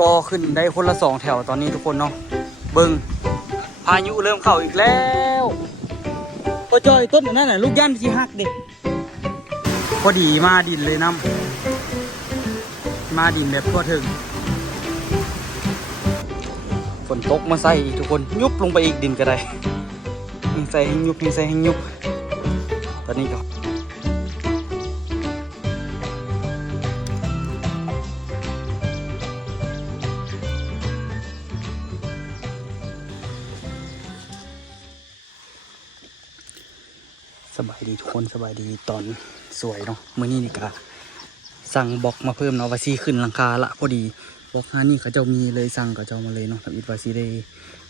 ก็ขึ้นได้คนละ2 แถวตอนนี้ทุกคนเนาะเบิ่งพายุเริ่มเข้าอีกแล้วพอจอยต้นนั่นน่ะลูกยันสิหักเด็กพอดีมาดินเลยน้ำมาดินแบบทั่วถึงฝนตกมาใส่ทุกคนยุบลงไปอีกดินก็ได้ให้ใส่ให้ยุบให้ใส่ให้ยุบตอนนี้ก็สบายดีทุกคนสบายดีตอนสวยเนาะเมื่อนี้นี่กะสั่งบล็อกมาเพิ่มเนาะวาซีขึ้นหลังคาละพอดีบล็อกนี่เขาเจ้ามีเลยสั่งเขาเจ้ามาเลยเนาะทำอิฐวาซีได้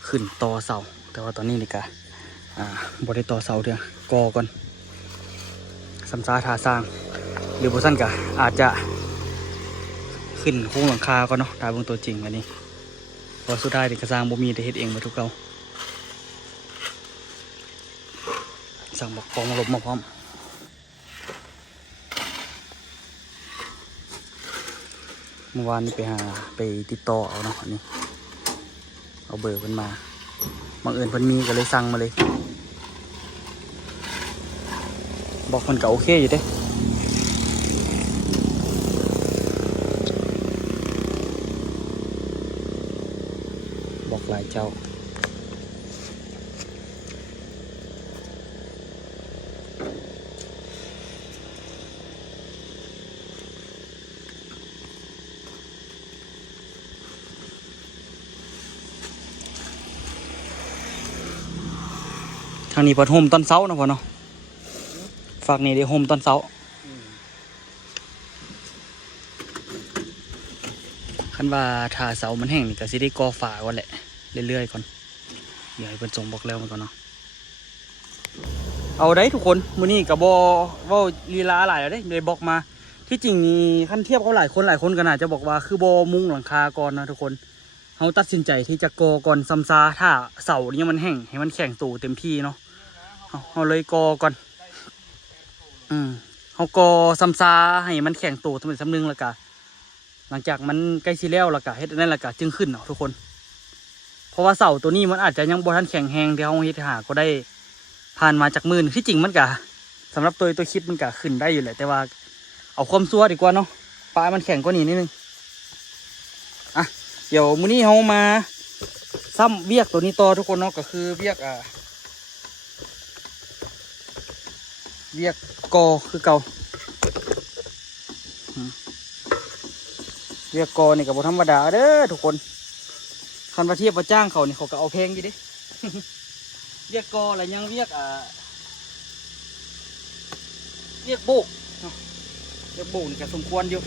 ขึ้นต่อเสาแต่ว่าตอนนี้นี่กะบริต่อเสาเถอะกอก่อนสัมซาทาสร้างหรือบุษันกะอาจจะขึ้นโค้งหลังคาก่อนเนาะตามเบื้องตัวจริงอันนี้พอสุดท้ายเด็กกระสร้างบ่มีแต่เฮ็ดเองมาทุกเก่าสั่งบอกกองมาลบมาพร้อมเมื่อวานนี้ไปติดต่อเอาเนาะอันนี้เอาเบอร์เพิ่นมาบังเอิญเพิ่นมีก็เลยสั่งมาเลยบอกมันก็โอเคอยู่เด้บอกหลายเจ้าทางนี้เปิดโฮมตอนเช้านะพ่อเนาะฝากนี่ได้โฮมตอนเช้าคันว่าถ้าเสามันแห้งนี่ก็สิได้ก่อฝาก่อนแหละเรื่อยๆก่อนเดี๋ยวให้เพิ่นส่งบอกแล้วมันก่อนเนาะเอาได้ทุกคนมื้อนี้ก็บ่เว้าลีลาหลายแล้วเด้เลยบอกมาที่จริงนี่คันเทียบเขาหลายคนก็น่าจะบอกว่าคือบ่มุงหลังคาก่อนนะทุกคนเฮาตัดสินใจที่จะก่อก่อนซ้ำซาถ้าเสานี่มันแห้งให้มันแข็งตัวเต็มที่เนาะเอาเลยก่อก่อนเขาก่อซ้ำซาให้มันแข็งตัวสำเร็จสำนึงแล้วก็หลังจากมันใกล้สิแล้วแล้วก็เฮ็ดนั่นแล้วก็จึงขึ้นเนาะทุกคนเพราะว่าเสาตัวนี้มันอาจจะยังบ่ทันแข็งแรงที่เฮาเฮ็ดหาก็ได้ผ่านมาจากมือที่จริงมันก็สำหรับตัวคิดมันก็ขึ้นได้อยู่แหละแต่ว่าเอาความซัวดีกว่าเนาะปลายมันแข็งกว่านี้นิดนึงอ่ะเดี๋ยวมื้อนี้เฮามาซ้ำเวียกตัวนี้ต่อทุกคนเนาะก็คือเวียกเวียกกอคือเก่าเวียกกอนี่กับบ่ธรรมดาเด้อทุกคนคันว่าเทียบว่าจ้างเขานี่เขาก็เอาแพงอยู่ดิ เวียกกอแล้วยังเวียกเวียกโบกเนาะเวียกโบกนี่ก็สมควรอยู่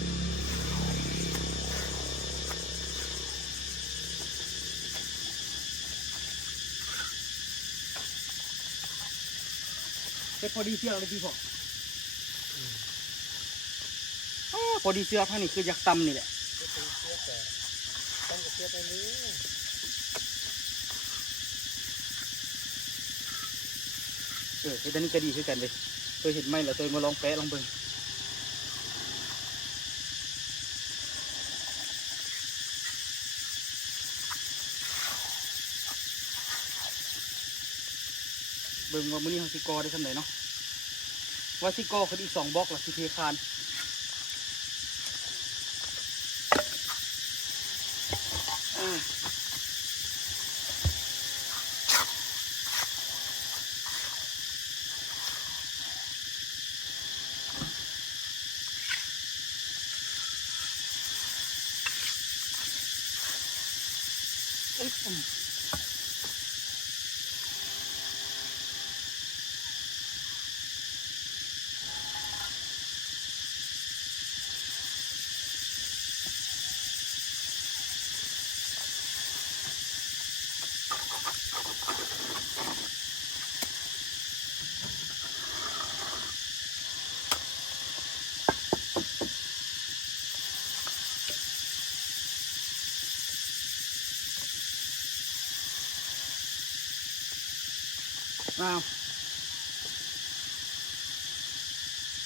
พอดีเสื้อเลยพี่พ่อพอดีเสื้อท่านี่คือยักษ์ตำนี่แหละเฮ็ดอันนี้ก็ดีคือกันเลยเคยเห็นไหมแล้วเคยมาลองแปะลองเบิ่งว่ามื้อนี้เขาสิกอได้ทำไหนเนาะว่าสิกอคืออีก2 บล็อกละสิเทคาน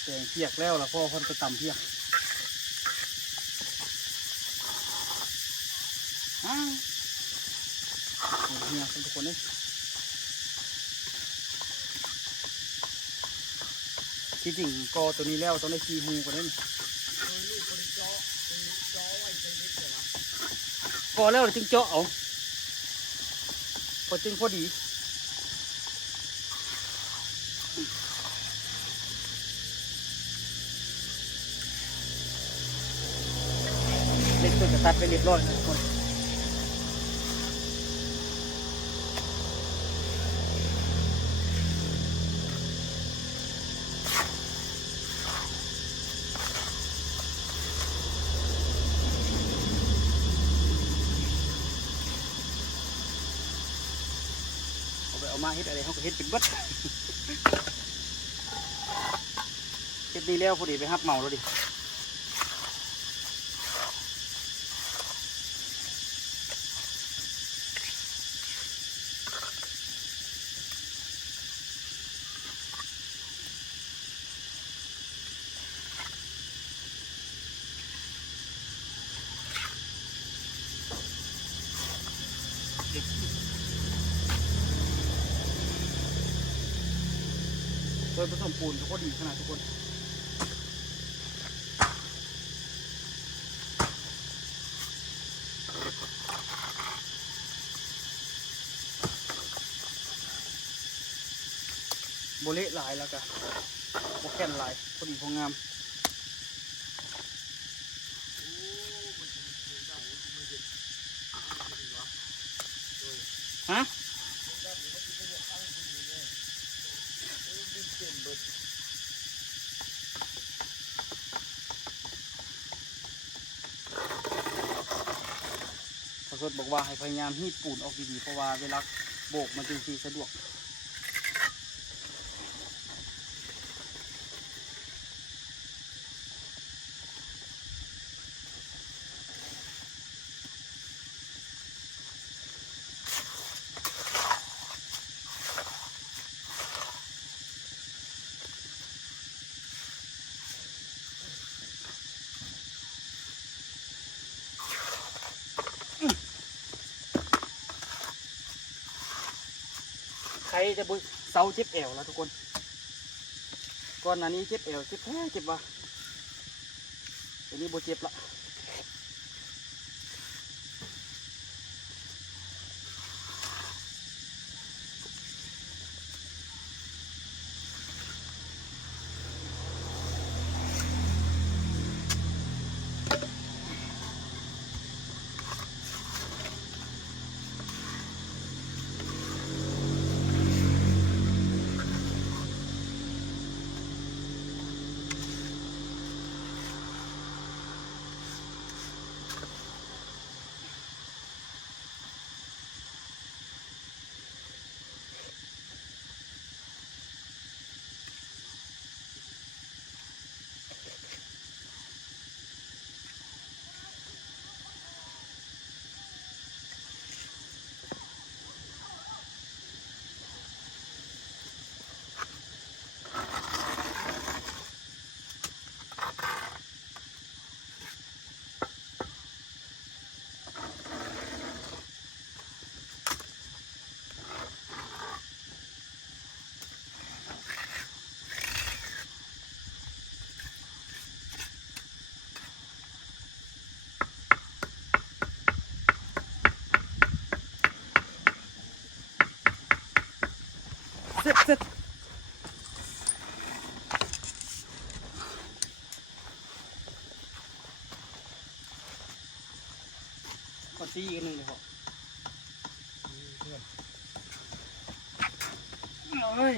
แกงเพียกแล้วล่ะพ่อคนไปตำเพียก เนี่ยทุกคนเลยที่จริงกอตัวนี้แล้วต้องได้ขี้หูกันเลยกอแล้วจึงเจาะเอาพอจึงพอดีเล็กตัวจะตัดไปเรียบร้อยนะทุกคนเอามาเฮ็ดอะไรเขาก็เฮ็ดเป็นบัดเฮ็ดดีแล้วพอดีไปฮับเมาแล้วดิโดยผสมปูนเขาก็ดีขนาดทุกคนโบเละลายแล้วก็โบแก่นลายพอดีพองามฮะพอสดบอกว่าให้พยายามฮีดปูนออกดีๆเพราะว่าเวลาโบกมันจึงสีสะดวกใครจะบุเสาเจ็บแอวแล้วทุกคนก่อนหน้านี้เจ็บแอวเจ็บแผลเจ็บวะเดี๋ยวนี้โบเจ็บละเสร็จก็ตีกันหนึ่งเลยเหรอโอ้ย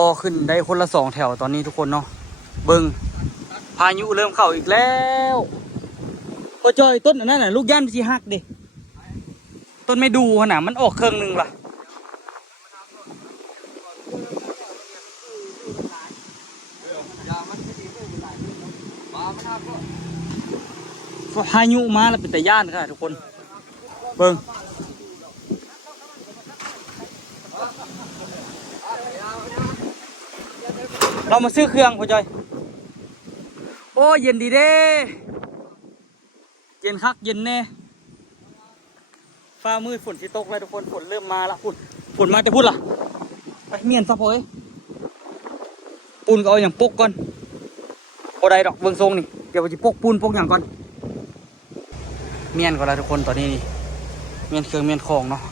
อขึ้นได้คนละ2 แถวตอนนี้ทุกคนเนาะเบิ่งพายุเริ่มเข้าอีกแล้วพอจอยต้นอันนั้นน่ะลูกย่านสิหักดิต้นไม่ดูขนาดมันออกเครื่องนึงล่ะพายุมาแล้วเป็นแต่ย่านค่ะทุกคนเบิ่งเรามาซื้อเครื่องพ่อจอยโอ้เย็นดีเด้เย็นคักเย็นแน่ฟ้ามืดฝนสิตกแล้วทุกคนฝนเริ่มมาละฝนมาจะพูดล่ะไปเมียนซะพ่อเอ้ยปูนก็เอาอย่างปกก่อนโอ้ได้ดอกเบิ่งทรงนี่เดี๋ยวจะปกปูนปกอย่างก่อนเมียนก่อนละทุกคนตอนนี้นี่เมียนเครื่องเมียนของเนาะ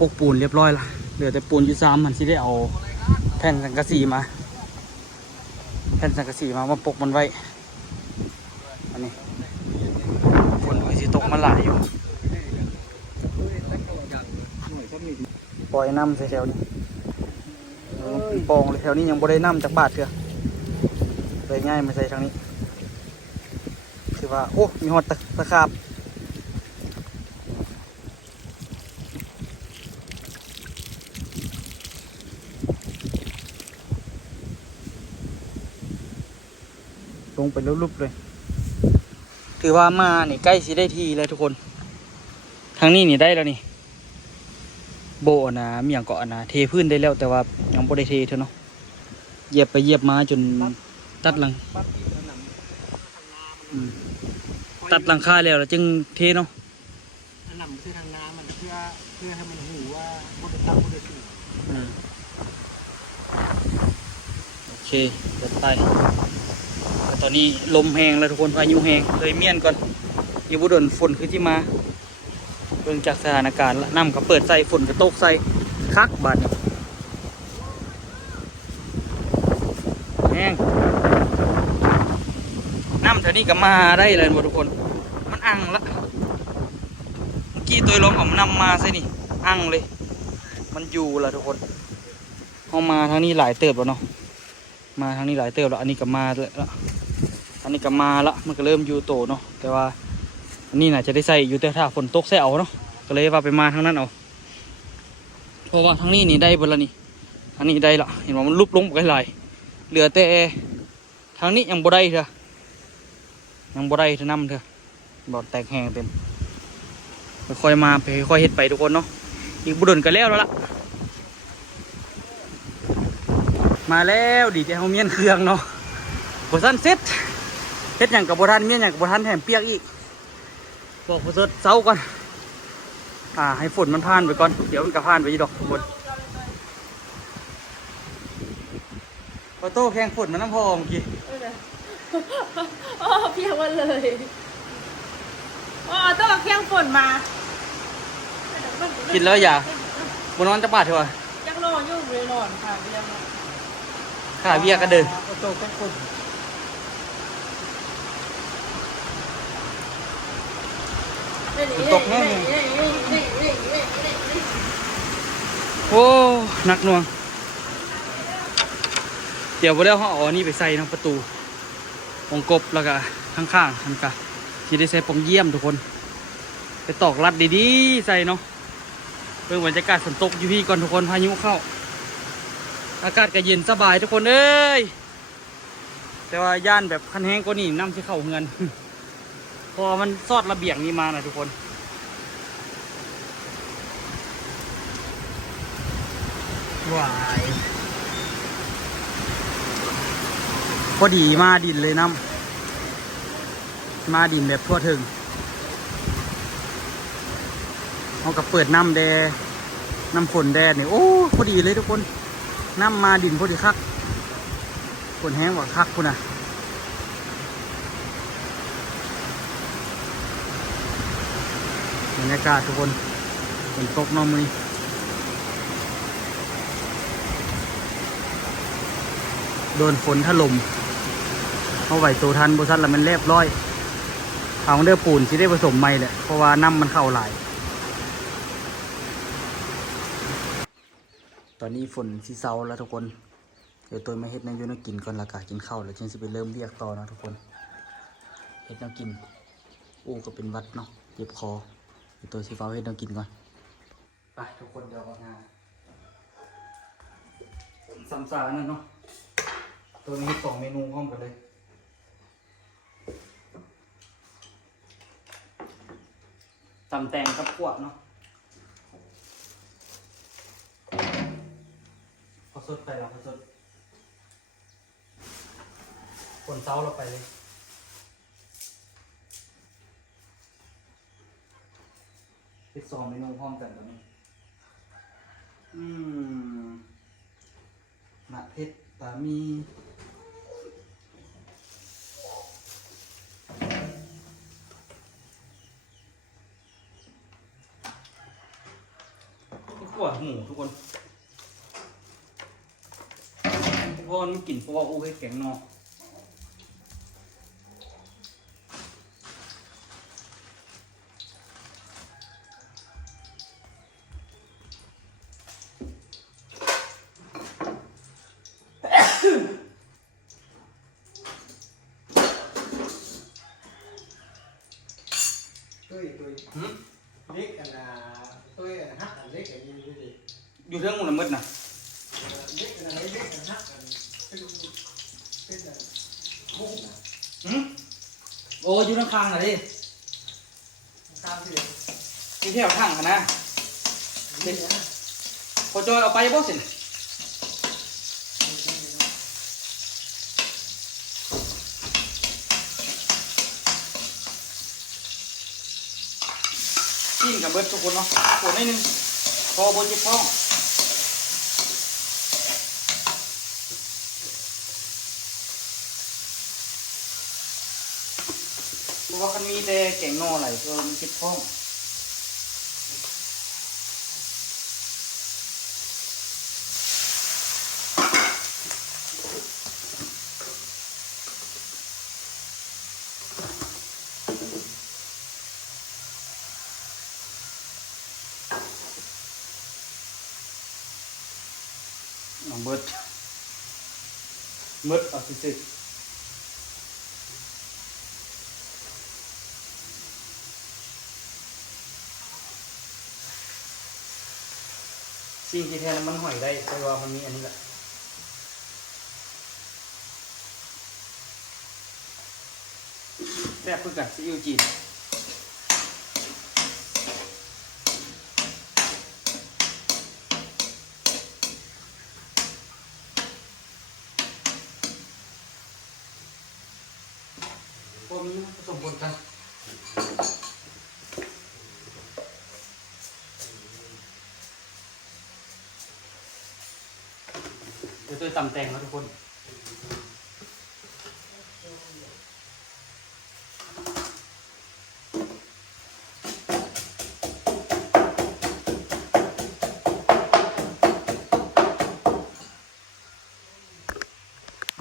ปกปูนเรียบร้อยละเหลือแต่ปูนอยู่3มันที่ได้เอาแผ่นสังกะสีมามาปกมันไว้อันนี้ฝนสิตกมาหลายอยู่ปล่อยน้ำใส่แถวนี้เป็นปองเลยแถวนี้ยังบ่ได้น้ำจากบาทเถอะเลยง่ายมาใส่ทางนี้คือว่าโอ้มีหอดตะขาบลงไปลุบๆเลยถือว่ามานี่ใกล้สิได้ทีเลยทุกคนทางนี้นี่ได้แล้วนี่โบนะมีอย่างเกาะนะเทพื้นได้แล้วแต่ว่ายังบ่ได้เทเท่าเนาะเหยียบไปเหยียบมาจนตัดหลังตัดหลังคาแล้วจึงเทเนาะนำคือทางน้ำมันเพื่อให้มันหูว่าบุตรตั้งบุตรสี่โอเคเดินไปตอนนี้ลมแห้งแล้วทุกคนพายุแห้งเลยเมียนก่อนอยู่บุดนฝนคือที่มาเบิ่งจากสถานการณ์ละน้ำก็เปิดใส่ฝนก็ตกใส่คักบาดนี้แห้งน้ำแถวนี้ก็มาได้เลยหมดทุกคนมันอังละเมื่อกี้ตัวลงเอานำมาใส่นี่อังเลยมันอยู่ละทุกคนเอามาทางนี้หลายเติบแล้วเนาะมาทางนี้หลายเติบแล้วอันนี้ก็มาแล้วอันนี้ก็มาละมันก็เริ่มอยู่โตเนาะแต่ว่าอันนี้น่าจะได้ใส่อยู่แต่ถ้าฝนตกใส่เอาเนาะก็เลยว่าไปมาทางนั้นเอาเพราะว่าทางนี้นี่ได้บนละนี่อันนี้ได้ละเห็นว่ามันลุบลงไปหลายเหลือแต่ทางนี้ยังบ่ได้เถอะยังบ่ได้เถอะน้ำเถอะบอดแตกแห้งเต็มค่อยมาไปค่อยเฮ็ดไปทุกคนเนาะอีกบุดนก็แล้วล่ะมาแล้วดีแต่เขาเมียนเครื่องเนาะบทันเซ็ตเฮ็ดอย่างกับบทันเมียนอย่างกับบทันแถมเปียกอีกบอกบทันเซาก่อนให้ฝนมันผ่านไปก่อนเดี๋ยวมันก็ผ่านไปอีกดอกทุกคนพอโต้แข่งฝนมันน้ำพอเมื่อกี้เพียงวันเลยต้องเอาเพียงฝนมากินแล้วอย่าบนนอนจะบาดเถอะยังรอยุ่งเลยนอนค่ะเบียร์ขาเบียร์ก็เดินโตก็คนตกแน่โอ้หนักหน่วงเดี๋ยวพอแล้วเขาเอานี่ไปใส่นะประตูวงกบแล้วก็ข้างๆทำกะที่ได้ใส่ปองเยี่ยมทุกคนไปตอกรัดดีๆใส่เนาะเรื่องบรรยากาศฝนตกอยู่พี่ก่อนทุกคนพายุเข้าอากาศก็เย็นสบายทุกคนเอ้ยแต่ว่าย่านแบบคันแห้งกว่านี่น้ำที่เข้าเงินพอมันซอดระเบียงนี้มานะทุกคนว้ายพอดีมาดินเลยน้ำมาดินแบบทั่วถึงเขาก็เปิดน้ำแดน้ำฝนแดดเนี่ยโอ้พอดีเลยทุกคนน้ำมาดินพอดีคักฝนแห้งกว่าคักคุณน่ะบรรยากาศทุกคนฝนตกน้ำมือโดนฝนถล่มเอาไหวตัวทันบริษัทแล้วมันเรียบร้อยเอาเดือปูนที่ได้ผสมใหม่แหละเพราะว่าน้ำมันเข้าหลายตอนนี้ฝนสีเซาแล้วทุกคน ดี๋ยวตัวมาเฮ็ดแนวอยู่แนวกินก่อนและกะกินข้าวแล้วจึงสิไปเริ่มเรียกต่อเนาะทุกคนเฮ็ดแนวกินอู้ก็เป็นหวัดเนาะเจ็บคอเดี๋ยวตัวสิฟ้าเฮ็ดแนวกินก่อนไปทุกคนเดี๋ยวออกงานซ้ำซากนั่นเนาะตัวนี้2 เมนูพร้อมกันเลยตำแตงกับขวดเนาะพอสดไปแล้วพอสดคนเซาเราไปเลยเป็น2 เมนูพร้อมกันตรงนี้หมักเผ็ดตามีขวดหมูทุกคนเพราะมันกลิ่นเพราะว่าอู้ให้แข็งนอกตุ้ยเล็กกันนะตุ้ยฮักกันเล็กกันอยู่ดิ อยู่เรื่องหมูละมึดนะ เล็กกันอะไรเล็กกันฮักกันเป็นมุ้งนะ โอ้อยู่ข้างๆน่ะดิ ตามที่ ที่แถวข้างกันนะ เล็กนะ พอจอยเอาไปบ่สิกินกับเบิดทุกคนเนาะปวดนิดนึงพอบนจุดท้องเพราะว่ามันมีแต่แกงนอไหลตัวมันจิบท้องน้องเบิดเอาสิสิ่งที่แท้มันหอยได้แต่ว่ามันมีอันนี้แหละแซ่บคือกันซีอิ๊วจีนพวกนี้ผสมผสมกันเดี๋ยวตัวตำแตงนะทุกคน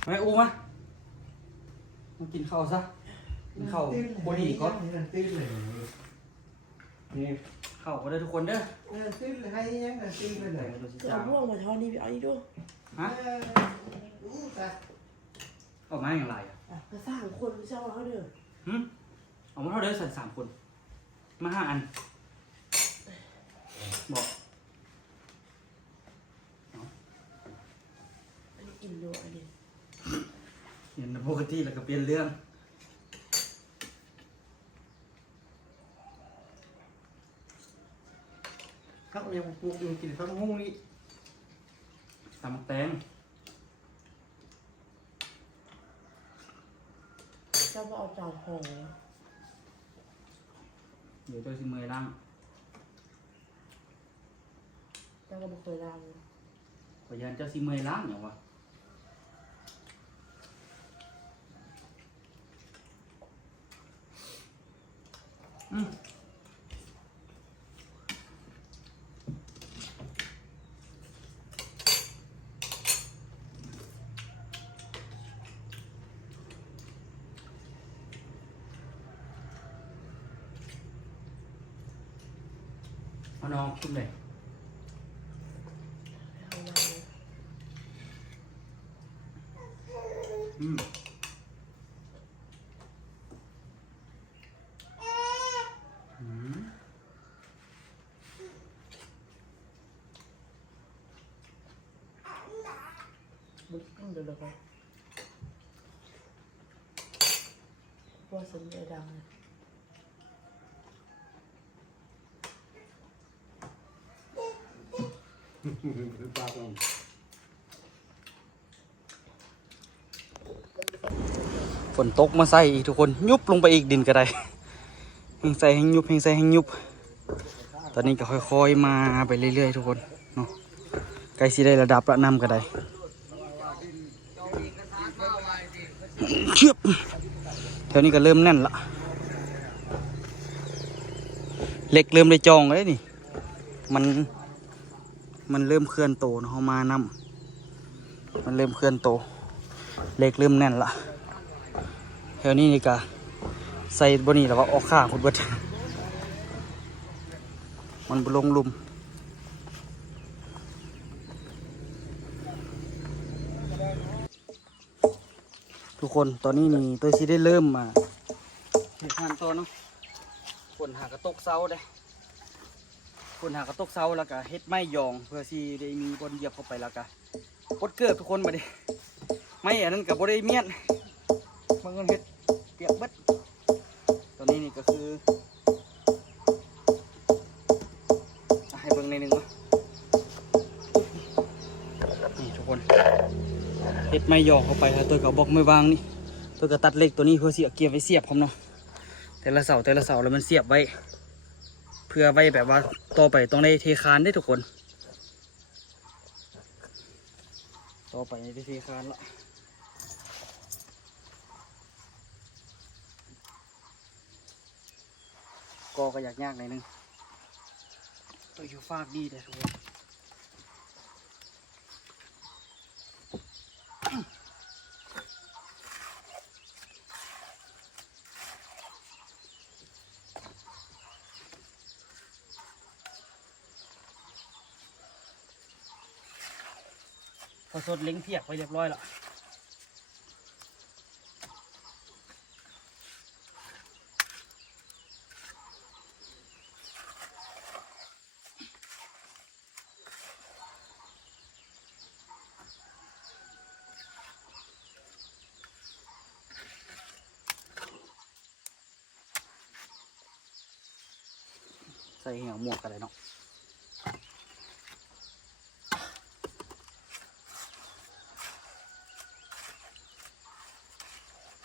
ไม่อู้มากินข้าวซะกินข้าวบดีก็ ตื้นเลยนี่ ข้าวก็ได้ทุกคนเด้อ ตื้นเลยให้ยังตื้นเลยเลย ตัวสิ จะ จ้า เอาม่วงมาทอดนี่ไปเอาอีกด้วย ฮะ จ้ะ ออกมาอย่างไรอ่ะ อ่ะก็สร้างคนไม่ใช่ว่าเขาเด้อ ออกมาเท่าเด้อสั่น3 คน มา5 อันบอก อันนี้กินด้วยอันนี้ เห็นปกติแล้วก็เปลี่ยนเรื่อง ครับยังปลูกยังกินข้าวมุ้งนี่ ตำแตง เจ้าว่าเอาจานห่อ เดี๋ยวเจ้าสิเมยล่าง เจ้าก็ไม่เคยล้าง ขอยันเจ้าสิเมยล่างอย่างวะเอาน้องขึ้นเลย เอามา อืม บุกกิ้งเดี๋ยวเลยว่าสัญญาดัง ปากลง ฝนตกมาใส่อีกทุกคนยุบลงไปอีกดินก็ได้แห้งใส่แห้งยุบแห้งใส่แห้งยุบตอนนี้ก็ค่อยๆมาไปเรื่อยๆทุกคนเนาะใกล้สิได้ระดับละน้ำก็ได้เชือบแถวนี้ก็เริ่มแน่นละเหล็กเริ่มได้จองเลยนี่มันเริ่มเคลื่อนโตเนาะเขามาน้ำมันเริ่มเคลื่อนโตเหล็กเริ่มแน่นละแถวนี้นี่กะใส่บนนี้แล้วว่าออกข้างคุณเบิดมันลงลุมทุกคนตอนนี้นี่ตัวซีได้เริ่มมาเห็นงานตัวเนาะฝนหากระตกเสาได้ฝนหากระตกเสาแล้วก็เฮ็ดไม้ยองเพื่อซีได้มีบนเหยียบเข้าไปแล้วก็ปดเกิดทุกคนมาดิไม้อันนั้นกับบได้เมียนบางคนเฮ็ดเปียกเบิดตอนนี้นี่ก็คือให้เบิ่งในหนึ่งวะนี่ทุกคนเฮ็ดไม้ยองเข้าไปแล้วตัวก็บอกไม่วางนี่ตัวก็ตัดเหล็กตัวนี้เพื่อเสียเกียร์ไว้เสียบผมเนาะแต่ละเสาแล้วมันเสียบไว้เพื่อไว้แบบว่าต่อไปต้องได้เทคานได้ทุกคนต่อไปได้เทคานละก็อยากยากหน่อยนึงตัวอยู่ฟากดีแต่ทุกคนพอสดเล้งเพียกไปเรียบร้อยแล้วใส่เหงาหมวกกันเลยเนาะ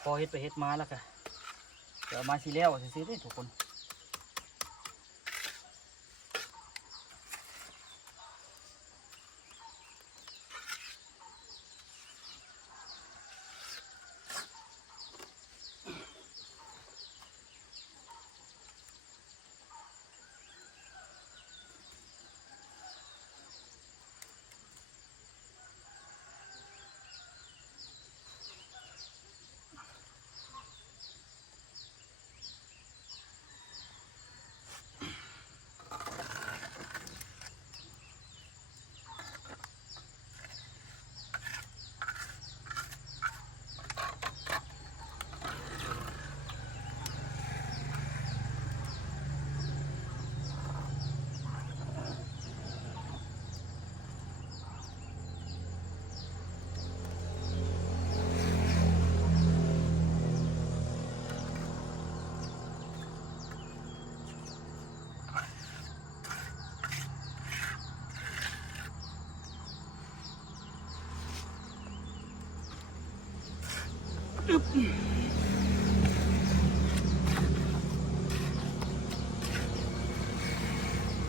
พอเฮ็ดไปเฮ็ดมาแล้วกันเดี๋ยวมาทีแล้วซื้อได้ทุกคน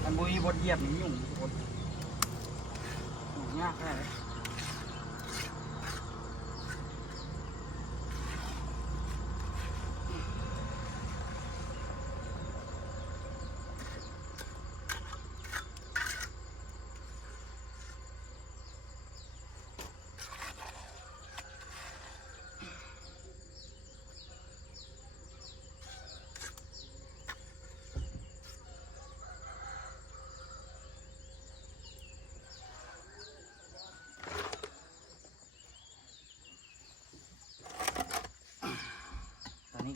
มันบุยบดเหยียบนี่ยุ่งทุกคนยุ่งยากแค่ไหน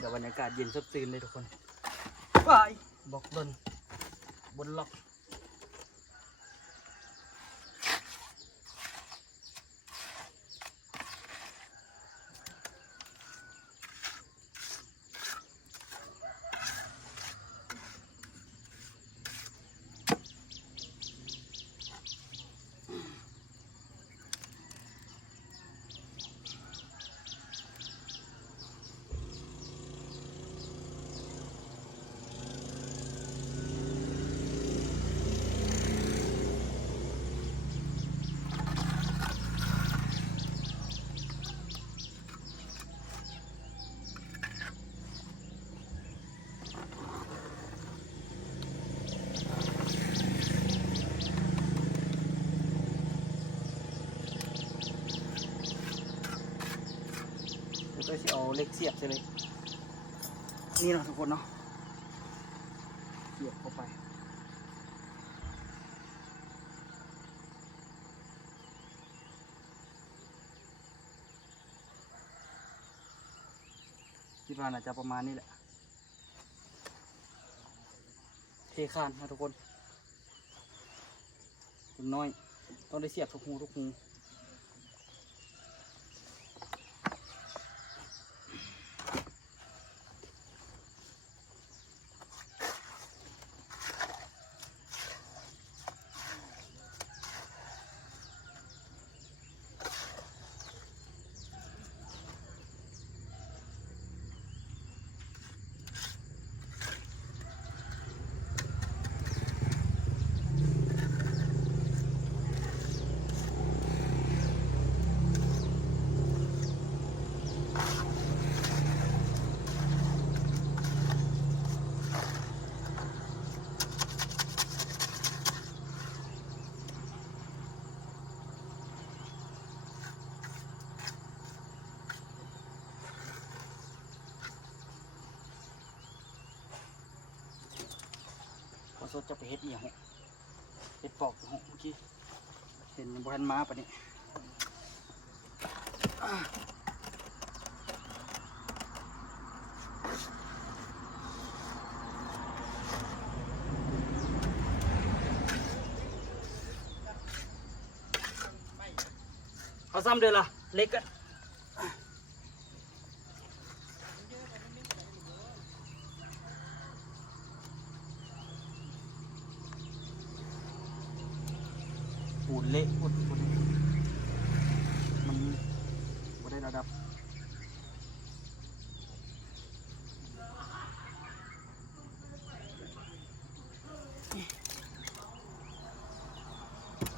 ดี๋ยวบรรยากาศเย็นสดชื่นเลยทุกคนไปบอกดนบนล็อกเดี๋ยวก็จะเอาเหล็กเสียบใช่เลยนี่เนาะทุกคนเนาะเสียบเข้าไปคิดว่าน่าจะประมาณนี้แหละเทคานนะทุกคนคุณน้อยต้องได้เสียบทุกหูทุกหูสดจะไปเฮ็ดอีหยังเหรอเฮ็ดปอกเหรอเมื่อกี้เห็นบรันม้าปะเนี่ยเขาซ้ำเดือนละเล็กกันปูนเละปูนมันไม่ได้ระดับ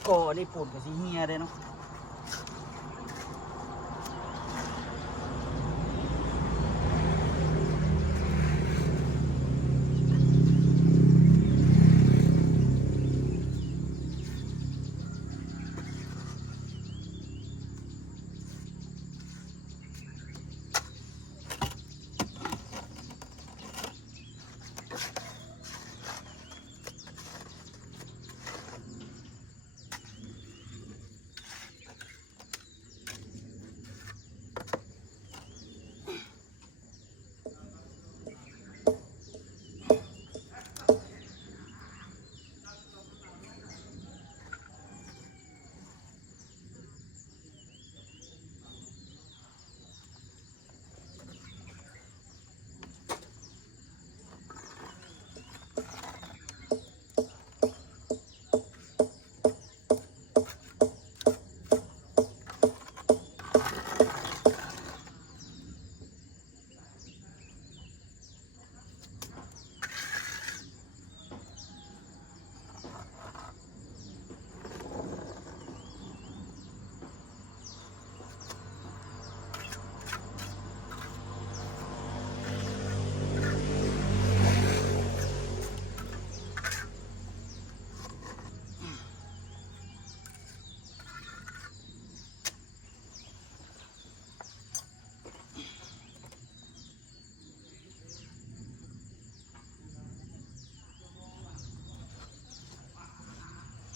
ก็นี่ปูนกับสีเฮียได้เนาะ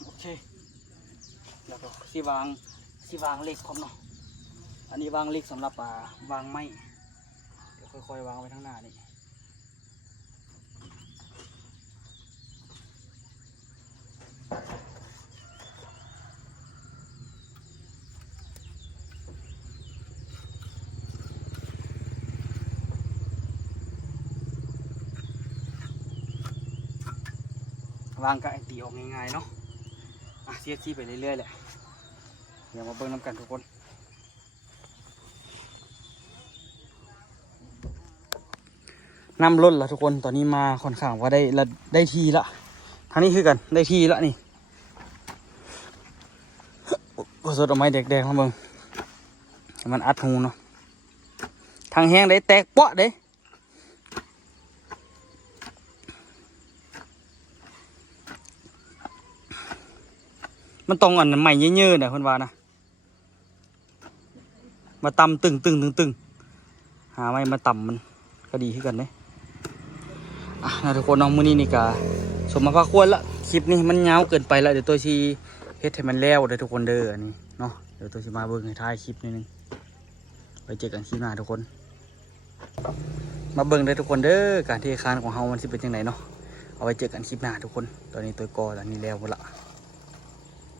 โอเคแล้วก็สีวางเหล็กพร้อมเนาะอันนี้วางเหล็กสำหรับวางไม้เดี๋ยว ค่อยๆวางไว้ข้างหน้านี่วางกะไอตีออกง่ายๆเนาะเสียดซี่ไปเรื่อยๆแหละเดี๋ยวมาเบิ่งน้ำกันทุกคนน้ำล้นละทุกคนตอนนี้มาค่อนข้างว่าได้ทีละทางนี้คือกันได้ทีละนี่สดออกไม้แดงๆมาเบิ่งมันอัดหูเนาะทางแห้งได้แตกเปาะเด้มันตรงอันใหม่เยอะๆเนี่ยคนว่านะมาตำตึงหาไม้มาตำมันก็ดีขึ้นกันเด้นะทุกคนน้องมื้อนี้นี่กะสมมาพาควรละคลิปนี้มันยาวเกินไปแล้วเดี๋ยวตัวชีเฮ็ดให้มันแล้วเด้อทุกคนเด้ออันนี้เนาะเดี๋ยวตัวชีมาเบิ่งให้ท้ายคลิปนิดนึงไว้เจอกันคลิปหน้าทุกคนมาเบิ่งได้ทุกคนเด้อการเทคานของเฮามันสิเป็นจังไดเนาะเอาไว้เจอกันคลิปหน้าทุกคนตอนนี้ตัวกอตอนนี้แล้วหมดละ